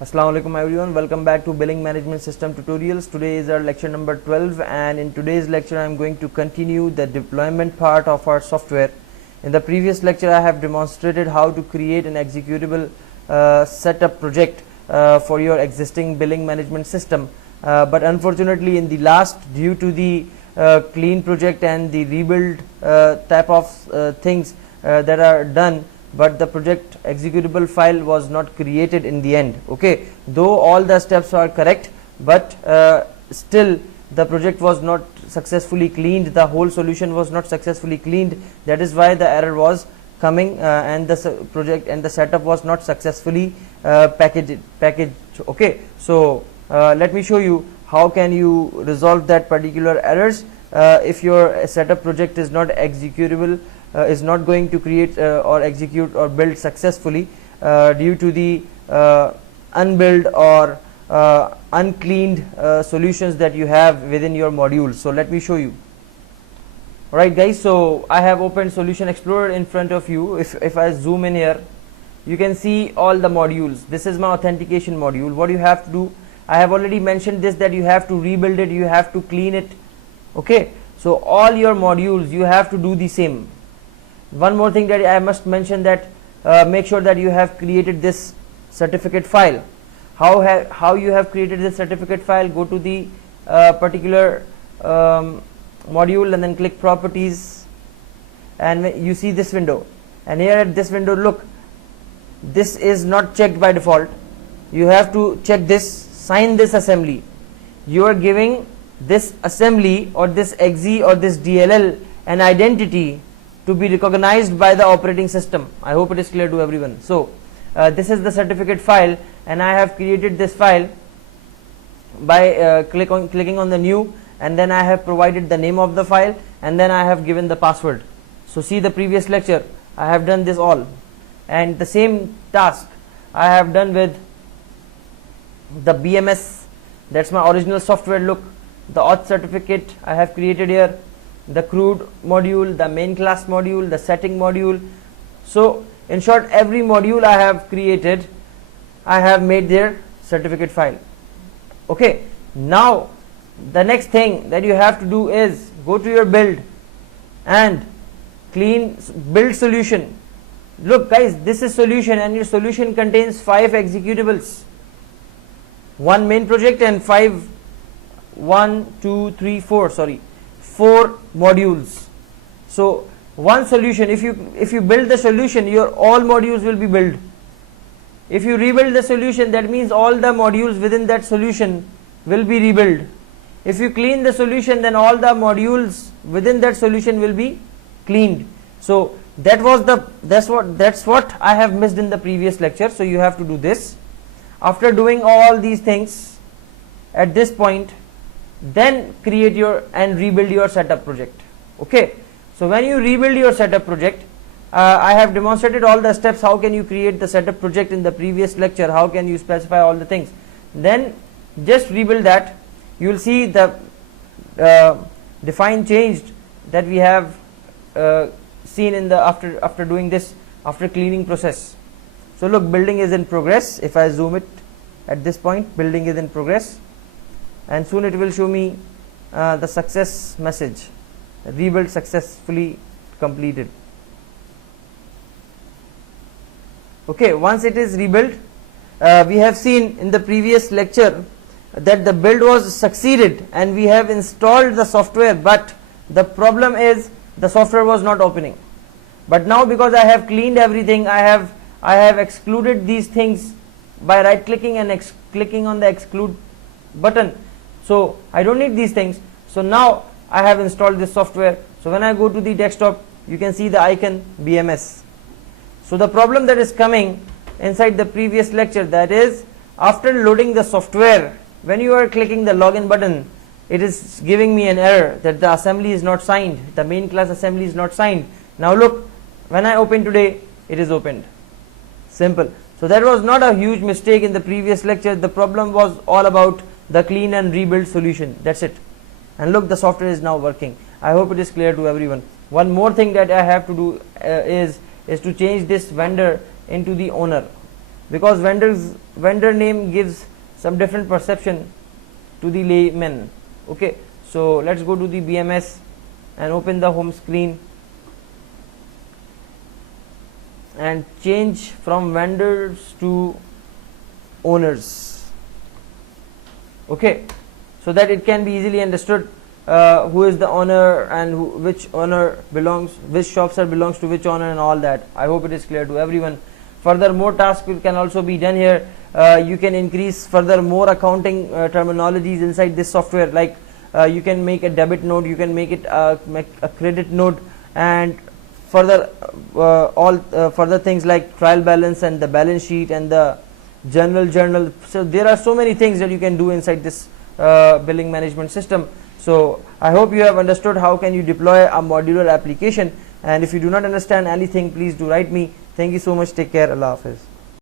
Assalamu alaikum everyone, welcome back to billing management system tutorials. Today is our lecture number 12, and in today's lecture I am going to continue the deployment part of our software. In the previous lecture I have demonstrated how to create an executable setup project for your existing billing management system, but unfortunately in the last, due to the clean project and the rebuild type of things that are done, but the project executable file was not created in the end. Okay, though all the steps are correct, but still the project was not successfully cleaned, the whole solution was not successfully cleaned. That is why the error was coming, and the project and the setup was not successfully packaged. Okay, so let me show you how can you resolve that particular errors if your setup project is not executable, is not going to create or execute or build successfully due to the unbuilt or uncleaned solutions that you have within your module. So let me show you. Alright guys, so I have opened Solution Explorer in front of you. If I zoom in here, you can see all the modules. This is my authentication module. What you have to do, I have already mentioned this, that you have to rebuild it, you have to clean it. Okay, so all your modules you have to do the same. One more thing that I must mention, that make sure that you have created this certificate file. How you have created this certificate file? Go to the particular module and then click properties, and you see this window, and here at this window, look, this is not checked by default. You have to check this, sign this assembly. You are giving this assembly or this exe or this DLL an identity to be recognized by the operating system. I hope it is clear to everyone. So this is the certificate file, and I have created this file by clicking on the new, and then I have provided the name of the file, and then I have given the password. So see the previous lecture, I have done this all, and the same task I have done with the BMS. That's my original software. Look, the auth certificate I have created here, the CRUD module, the main class module, the setting module. So in short, every module I have created, I have made their certificate file. Okay, now the next thing that you have to do is go to your build and clean build solution. Look guys, this is solution, and your solution contains 5 executables, 1 main project and 4 modules. So one solution, if you build the solution, your all modules will be built. If you rebuild the solution, that means all the modules within that solution will be rebuilt. If you clean the solution, then all the modules within that solution will be cleaned. So that's what I have missed in the previous lecture. So you have to do this. After doing all these things, at this point, then create your and rebuild your setup project. Okay, so when you rebuild your setup project, I have demonstrated all the steps. How can you create the setup project in the previous lecture? How can you specify all the things? Then just rebuild that. You will see the define changed that we have seen in the after doing this, after cleaning process. So look, building is in progress. If I zoom it at this point, building is in progress, and soon it will show me the success message, rebuild successfully completed. Okay, once it is rebuilt, we have seen in the previous lecture that the build was succeeded and we have installed the software, but the problem is the software was not opening. But now, because I have cleaned everything, I have excluded these things by right clicking and clicking on the exclude button. So I don't need these things. So now I have installed this software. So when I go to the desktop, you can see the icon BMS. So the problem that is coming inside the previous lecture, that is, after loading the software, when you are clicking the login button, it is giving me an error that the assembly is not signed, the main class assembly is not signed. Now look, when I open today, it is opened. Simple. So that was not a huge mistake in the previous lecture. The problem was all about the clean and rebuild solution. That's it. And look, the software is now working. I hope it is clear to everyone. One more thing that I have to do is to change this vendor into the owner. because vendor name gives some different perception to the layman. Okay, so let's go to the BMS and open the home screen and change from vendors to owners. Okay, so that it can be easily understood who is the owner and which owner belongs, which shops belongs to which owner and all that. I hope it is clear to everyone. Further, more tasks can also be done here. You can increase further more accounting terminologies inside this software, like you can make a debit note, you can make it make a credit note, and further further things like trial balance and the balance sheet and the journal. So there are so many things that you can do inside this billing management system. So I hope you have understood how can you deploy a modular application, and if you do not understand anything, please do write me. Thank you so much. Take care. Allah Hafiz.